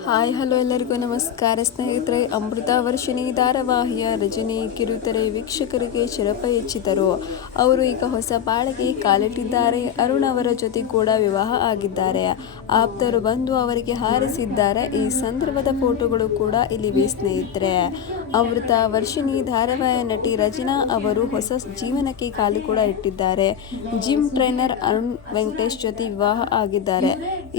Hi, hello ಎಲ್ಲರಿಗೂ ನಮಸ್ಕಾರ. ಸ್ನೇಹಿತರೆ, ಅಮೃತ ವರ್ಷಿಣಿ ಧಾರಾವಾಹಿಯ ರಜನಿ ಕಿರುತೆರೆ ವೀಕ್ಷಕರಿಗೆ ಚಿರಪ ಹೆಚ್ಚಿದರು ಅವರು ಈಗ ಹೊಸ ಬಾಳಿಗೆ ಕಾಲಿಟ್ಟಿದ್ದಾರೆ. ಅರುಣ್ ಅವರ ಜೊತೆ ಕೂಡ ವಿವಾಹ ಆಗಿದ್ದಾರೆ. ಆಪ್ತರು ಬಂದು ಅವರಿಗೆ ಹಾರಿಸಿದ್ದಾರೆ. ಈ ಸಂದರ್ಭದ ಫೋಟೋಗಳು ಕೂಡ ಇಲ್ಲಿವೆ ಸ್ನೇಹಿತರೆ. ಅಮೃತ ವರ್ಷಿಣಿ ಧಾರಾವಾಹಿಯ ನಟಿ ರಜನಾ ಅವರು ಹೊಸ ಜೀವನಕ್ಕೆ ಕಾಲು ಕೂಡ ಇಟ್ಟಿದ್ದಾರೆ. ಜಿಮ್ ಟ್ರೈನರ್ ಅರುಣ್ ವೆಂಕಟೇಶ್ ಜೊತೆ ವಿವಾಹ ಆಗಿದ್ದಾರೆ.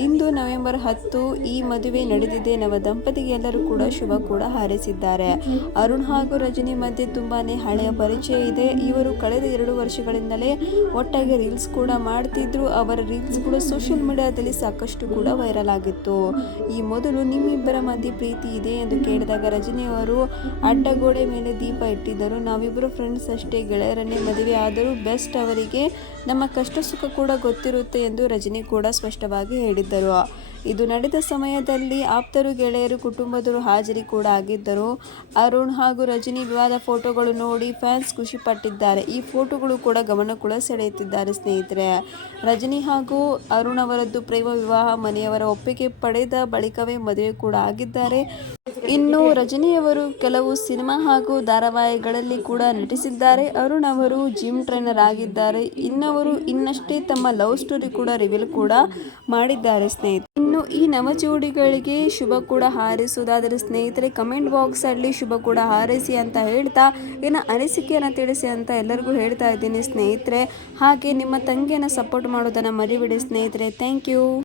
ಇಂದು ನವೆಂಬರ್ ಹತ್ತು ಈ ಮದುವೆ ನಡೆದಿದೆ ನವ ದಂಪತಿಗೆ ಎಲ್ಲರೂ ಕೂಡ ಶುಭ ಕೂಡ ಹಾರೈಸಿದ್ದಾರೆ. ಅರುಣ್ ಹಾಗೂ ರಜನಿ ಮಧ್ಯೆ ತುಂಬಾನೇ ಹಳೆಯ ಪರಿಚಯ ಇದೆ. ಇವರು ಕಳೆದ ಎರಡು ವರ್ಷಗಳಿಂದಲೇ ಒಟ್ಟಾಗಿ ರೀಲ್ಸ್ ಕೂಡ ಮಾಡ್ತಿದ್ರು. ಅವರ ರೀಲ್ಸ್ಗಳು ಸೋಷಿಯಲ್ ಮೀಡಿಯಾದಲ್ಲಿ ಸಾಕಷ್ಟು ಕೂಡ ವೈರಲ್ ಆಗಿತ್ತು. ಈ ಮೊದಲು ನಿಮ್ಮಿಬ್ಬರ ಮಧ್ಯೆ ಪ್ರೀತಿ ಇದೆ ಎಂದು ಕೇಳಿದಾಗ ರಜನಿ ಅವರು ಅಡ್ಡಗೋಡೆ ಮೇಲೆ ದೀಪ ಇಟ್ಟಿದ್ದರು. ನಾವಿಬ್ಬರು ಫ್ರೆಂಡ್ಸ್ ಅಷ್ಟೇ. ಗೆಳೆಯರನ್ನೇ ಮದುವೆ ಆದರೂ ಬೆಸ್ಟ್ ಅವರಿಗೆ ನಮ್ಮ ಕಷ್ಟ ಸುಖ ಕೂಡ ಗೊತ್ತಿರುತ್ತೆ ಎಂದು ರಜನಿ ಕೂಡ ಸ್ಪಷ್ಟವಾಗಿ ಹೇಳಿದ್ದರು. ಇದು ನಡೆದ ಸಮಯದಲ್ಲಿ ಆಪ್ತರು, ಗೆಳೆಯರು, ಕುಟುಂಬದವರು ಹಾಜರಿ ಕೂಡ ಆಗಿದ್ದರು. ಅರುಣ್ ಹಾಗೂ ರಜನಿ ವಿವಾದ ಫೋಟೋಗಳು ನೋಡಿ ಫ್ಯಾನ್ಸ್ ಖುಷಿ ಪಟ್ಟಿದ್ದಾರೆ ಈ ಫೋಟೋಗಳು ಕೂಡ ಗಮನ ಕೂಡ ಸೆಳೆಯುತ್ತಿದ್ದಾರೆ ಸ್ನೇಹಿತರೆ. ರಜನಿ ಹಾಗೂ ಅರುಣ್ ಅವರದ್ದು ಪ್ರೇಮ ವಿವಾಹ, ಮನೆಯವರ ಒಪ್ಪಿಗೆ ಪಡೆದ ಬಳಿಕವೇ ಮದುವೆ ಕೂಡ ಆಗಿದ್ದಾರೆ. ಇನ್ನು ರಜನಿಯವರು ಕೆಲವು ಸಿನಿಮಾ ಹಾಗೂ ಧಾರಾವಾಹಿಗಳಲ್ಲಿ ಕೂಡ ನಟಿಸಿದ್ದಾರೆ. ಅರುಣ್ ಅವರು ಜಿಮ್ ಟ್ರೈನರ್ ಆಗಿದ್ದಾರೆ. ಇನ್ನವರು ಇನ್ನಷ್ಟೇ ತಮ್ಮ ಲವ್ ಸ್ಟೋರಿ ಕೂಡ ರಿವೀಲ್ ಕೂಡ ಮಾಡಿದ್ದಾರೆ ಸ್ನೇಹಿತರೆ. ಇನ್ನು ಈ ನವಜೋಡಿಗಳಿಗೆ ಶುಭ ಕೂಡ ಹಾರೈಸುವುದಾದರೆ ಸ್ನೇಹಿತರೆ ಕಮೆಂಟ್ ಬಾಕ್ಸ್ ಅಲ್ಲಿ ಶುಭ ಕೂಡ ಹಾರೈಸಿ ಅಂತ ಹೇಳ್ತಾ ಇನ್ನು ಅನಿಸಿಕೆಯನ್ನು ತಿಳಿಸಿ ಅಂತ ಎಲ್ಲರಿಗೂ ಹೇಳ್ತಾ ಇದ್ದೀನಿ ಸ್ನೇಹಿತರೆ. ಹಾಗೆ ನಿಮ್ಮ ತಂಗಿಯನ್ನು ಸಪೋರ್ಟ್ ಮಾಡೋದನ್ನು ಮರಿಬೇಡಿ ಸ್ನೇಹಿತರೆ. Thank you